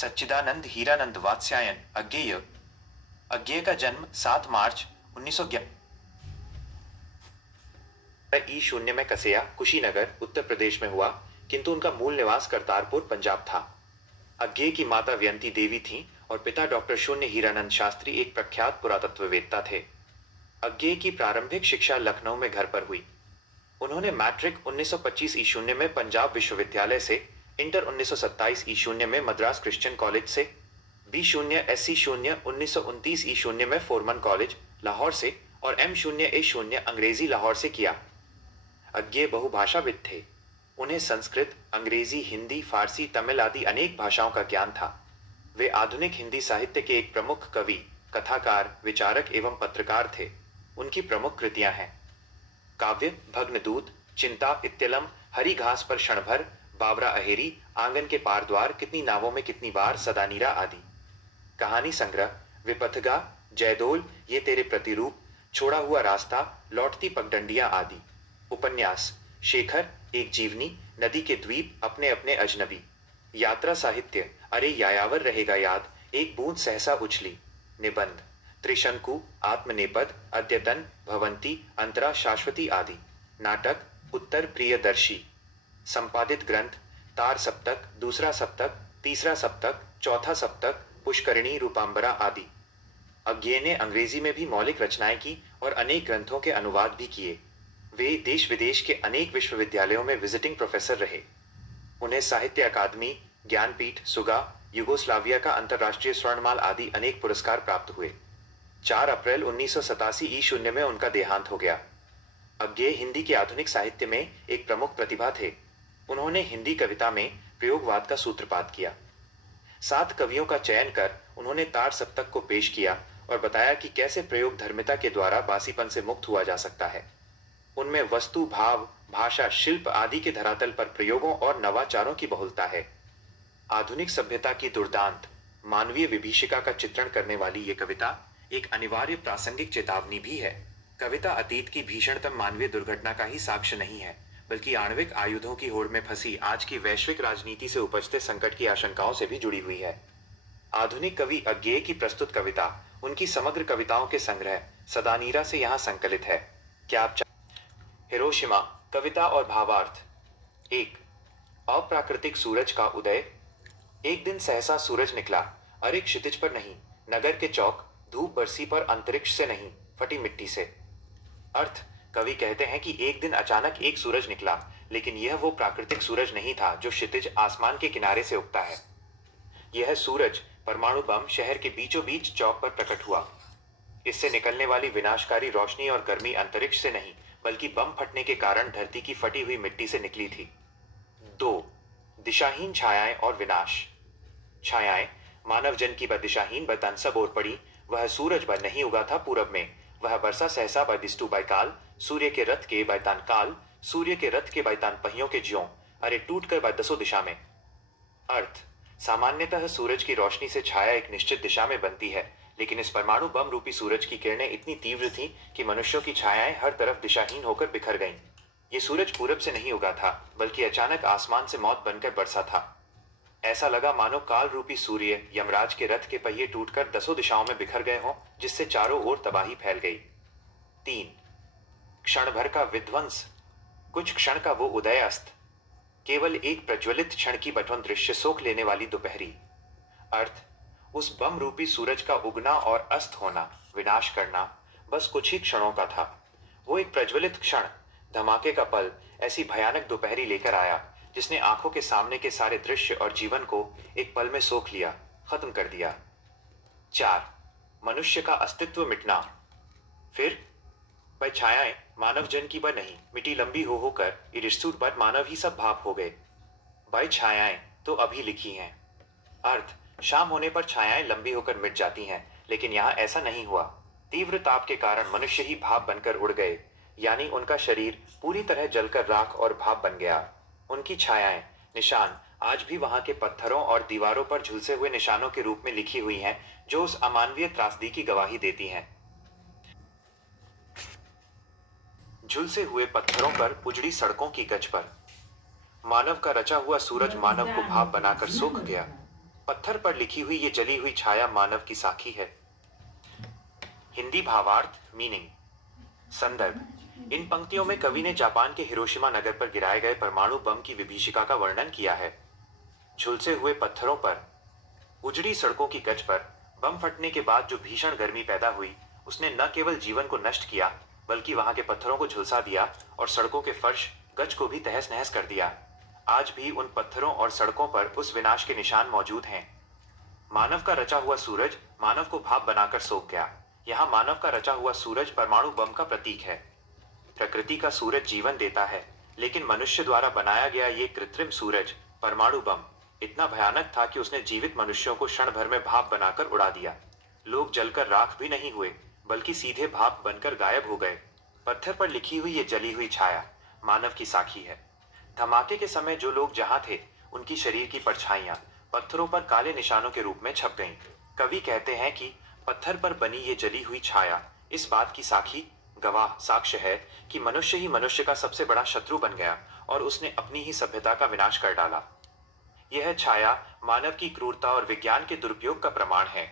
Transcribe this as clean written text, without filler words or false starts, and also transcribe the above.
सच्चिदानंद हीरानंद वात्स्यायन अज्ञेय। अज्ञेय का जन्म 7 मार्च 1911 ई-0 में कसेया, कुशीनगर, उत्तर प्रदेश में हुआ, किंतु उनका मूल निवास करतारपुर, पंजाब था। अज्ञेय की माता व्यंती देवी थीं और पिता डॉक्टर शून्य हीरानंद शास्त्री एक प्रख्यात पुरातत्ववेत्ता थे। अज्ञेय की प्रारंभिक शिक्षा लखनऊ में घर पर हुई। उन्होंने मैट्रिक 1925 ई-0 में पंजाब विश्वविद्यालय से, इंटर 1927 ई-0 में मद्रास क्रिश्चियन कॉलेज से, बी-0 एससी-0 1929 ई-0 में फोरमन कॉलेज, लाहौर से और M0 A0 अंग्रेजी लाहौर से किया। अज्ञेय बहुभाषाविद थे। उन्हें संस्कृत, अंग्रेजी, हिंदी, फारसी, तमिल आदि अनेक भाषाओं का ज्ञान था। वे आधुनिक हिंदी साहित्य के एक प्रमुख कवि, कथाकार, विचारक एवं पत्रकार थे। उनकी प्रमुख कृतियां हैं काव्य भग्नदूत, चिंता, इत्यलम, हरी घास पर क्षणभर, बावरा अहेरी, आंगन के पार द्वार, कितनी नावों में कितनी बार, सदानीरा आदि। कहानी संग्रह विपथगा, जयदोल, ये तेरे प्रतिरूप, छोड़ा हुआ रास्ता, लौटती पगडंडियां आदि। उपन्यास शेखर, एक जीवनी, नदी के द्वीप, अपने अपने अजनबी। यात्रा साहित्य अरे यायावर रहेगा याद, एक बूंद सहसा उछली। निबंध त्रिशंकु, आत्मनेपद, अद्यतन, भवंती, अंतरा, शाश्वती आदि। नाटक उत्तर प्रियदर्शी। संपादित ग्रंथ तार सप्तक, दूसरा सप्तक, तीसरा सप्तक, चौथा सप्तक, पुष्करिणी, रूपांबरा आदि। अज्ञेय ने अंग्रेजी में भी मौलिक रचनाएं की और अनेक ग्रंथों के अनुवाद भी किए। वे देश विदेश के अनेक विश्वविद्यालयों में विजिटिंग प्रोफेसर रहे। उन्हें साहित्य अकादमी, ज्ञानपीठ, सुगा, युगोस्लाविया का अंतर्राष्ट्रीय स्वर्णमाल आदि अनेक पुरस्कार प्राप्त हुए। 4 अप्रैल 1987 ई-0 में उनका देहांत हो गया। अज्ञेय हिंदी के आधुनिक साहित्य में एक प्रमुख प्रतिभा थे। उन्होंने हिंदी कविता में प्रयोगवाद का सूत्रपात किया। 7 कवियों का चयन कर उन्होंने तार सप्तक को पेश किया और बताया कि कैसे प्रयोग धर्मिता के द्वारा बासीपन से मुक्त हुआ जा सकता है। उनमें वस्तु, भाव, भाषा, शिल्प आदि के धरातल पर प्रयोगों और नवाचारों की बहुलता है। आधुनिक सभ्यता की दुर्दांत, मानवीय विभीषिका का चित्रण करने वाली ये कविता एक अनिवार्य प्रासंगिक चेतावनी भी है। कविता अतीत की भीषणतम मानवीय दुर्घटना का ही साक्ष्य नहीं है, बल्कि आणविक आयुधों की होड़ में फंसी आज की वैश्विक राजनीति से उपजते संकट की आशंकाओं से भी जुड़ी हुई है। आधुनिक कवि अज्ञेय की प्रस्तुत कविता उनकी समग्र कविताओं के संग्रह सदानीरा से यहाँ संकलित है। क्या आप हिरोशिमा, कविता और भावार्थ। 1 अप्राकृतिक सूरज का उदय। एक दिन सहसा सूरज निकला, अरे क्षितिज पर नहीं, नगर के चौक, धूप बरसी पर अंतरिक्ष से नहीं, फटी मिट्टी से। अर्थ कवि कहते हैं कि एक दिन अचानक एक सूरज निकला, लेकिन यह वो प्राकृतिक सूरज नहीं था जो क्षितिज आसमान के किनारे से उगता है। यह सूरज परमाणु बम शहर के बीचों बीच चौक पर प्रकट हुआ। इससे निकलने वाली विनाशकारी रोशनी और गर्मी अंतरिक्ष से नहीं, बल्कि बम फटने के कारण धरती की फटी हुई मिट्टी से निकली थी। 2 दिशाहीन छायाएं और विनाश। छायाएं मानव जन की बदिशाहीन बतन सब ओर पड़ी। वह सूरज बर नहीं उगा था पूरब में, वह बरसा सहसा ब दिस्तु बैकाल, सूर्य के रथ के बैतान काल, सूर्य के रथ के बैतान पहियों के ज्यों, अरे टूट कर ब दसों दिशा में। अर्थ सामान्यतः सूरज की रोशनी से छाया एक निश्चित दिशा में बनती है, लेकिन इस परमाणु बम रूपी सूरज की किरणें इतनी तीव्र थीं कि मनुष्यों की छायाएं हर तरफ दिशाहीन होकर बिखर गईं। ये सूरज पूरब से नहीं उगा था, बल्कि अचानक आसमान से मौत बनकर बरसा था। ऐसा लगा मानो काल रूपी सूर्य यमराज के रथ के पहिए टूटकर दसों दिशाओं में बिखर गए हों, जिससे चारों ओर तबाही फैल गई। 3 क्षण भर का विध्वंस। कुछ क्षण का वो उदय अस्त, केवल एक प्रज्वलित क्षण की बटवन दृश्य सोख लेने वाली दोपहरी। अर्थ उस बम रूपी सूरज का उगना और अस्त होना, विनाश करना बस कुछ ही क्षणों का था। वो एक प्रज्वलित क्षण, धमाके का पल ऐसी भयानक दोपहरी लेकर आया जिसने आंखों के सामने के सारे दृश्य और जीवन को एक पल में सोख लिया, खत्म कर दिया। 4 मनुष्य का अस्तित्व मिटना। फिर वह छायाएं मानव जन की ब नहीं, मिटी लंबी हो होकर इरिस्तुत बट मानव ही सब भाप हो गए। भाई छायाएं तो अभी लिखी हैं। अर्थ शाम होने पर छायाएं लंबी होकर मिट जाती हैं, लेकिन यहाँ ऐसा नहीं हुआ। तीव्र ताप के कारण मनुष्य ही भाप बनकर उड़ गए, यानी उनका शरीर पूरी तरह जलकर राख और भाप बन गया। उनकी छायाएं, निशान आज भी वहां के पत्थरों और दीवारों पर झुलसे हुए निशानों के रूप में लिखी हुई हैं, जो उस अमानवीय त्रासदी की गवाही देती हैं। झुलसे हुए पत्थरों पर, उजड़ी सड़कों की गज पर। मानव का रचा हुआ सूरज मानव को भाप बनाकर सोख गया। पत्थर पर लिखी हुई ये जली हुई छाया मानव की साखी है। हिंदी भावार्थ मीनिंग। संदर्भ। इन पंक्तियों में कवि ने जापान के हिरोशिमा नगर पर गिराए गए परमाणु बम की विभीषिका का वर्णन किया है। झुलसे हुए पत्थरों पर, उजड़ी सड़कों की गज पर बम फटने के बाद जो भीषण गर्मी पैदा हुई, उसने न केवल जीवन को नष्ट किया, बल्कि वहां के पत्थरों को झुलसा दिया और सड़कों के फर्श गज को भी तहस नहस कर दिया। आज भी उन पत्थरों और सड़कों पर उस विनाश के निशान मौजूद हैं। मानव का रचा हुआ सूरज मानव को भाप बनाकर सोख गया। यहाँ मानव का रचा हुआ सूरज परमाणु बम का प्रतीक है। प्रकृति का सूरज जीवन देता है, लेकिन मनुष्य द्वारा बनाया गया ये कृत्रिम सूरज परमाणु बम इतना भयानक था कि उसने जीवित मनुष्यों को क्षण भर में भाप बनाकर उड़ा दिया। लोग जलकर राख भी नहीं हुए, बल्कि सीधे भाप बनकर गायब हो गए। पत्थर पर लिखी हुई ये जली हुई छाया मानव की साखी है। धमाके के समय जो लोग जहां थे, उनकी शरीर की परछाइयां पत्थरों पर काले निशानों के रूप में छप गईं। कवि कहते हैं कि पत्थर पर बनी ये जली हुई छाया इस बात की साखी गवाह साक्ष्य है कि मनुष्य ही मनुष्य का सबसे बड़ा शत्रु बन गया और उसने अपनी ही सभ्यता का विनाश कर डाला। यह छाया मानव की क्रूरता और विज्ञान के दुरुपयोग का प्रमाण है।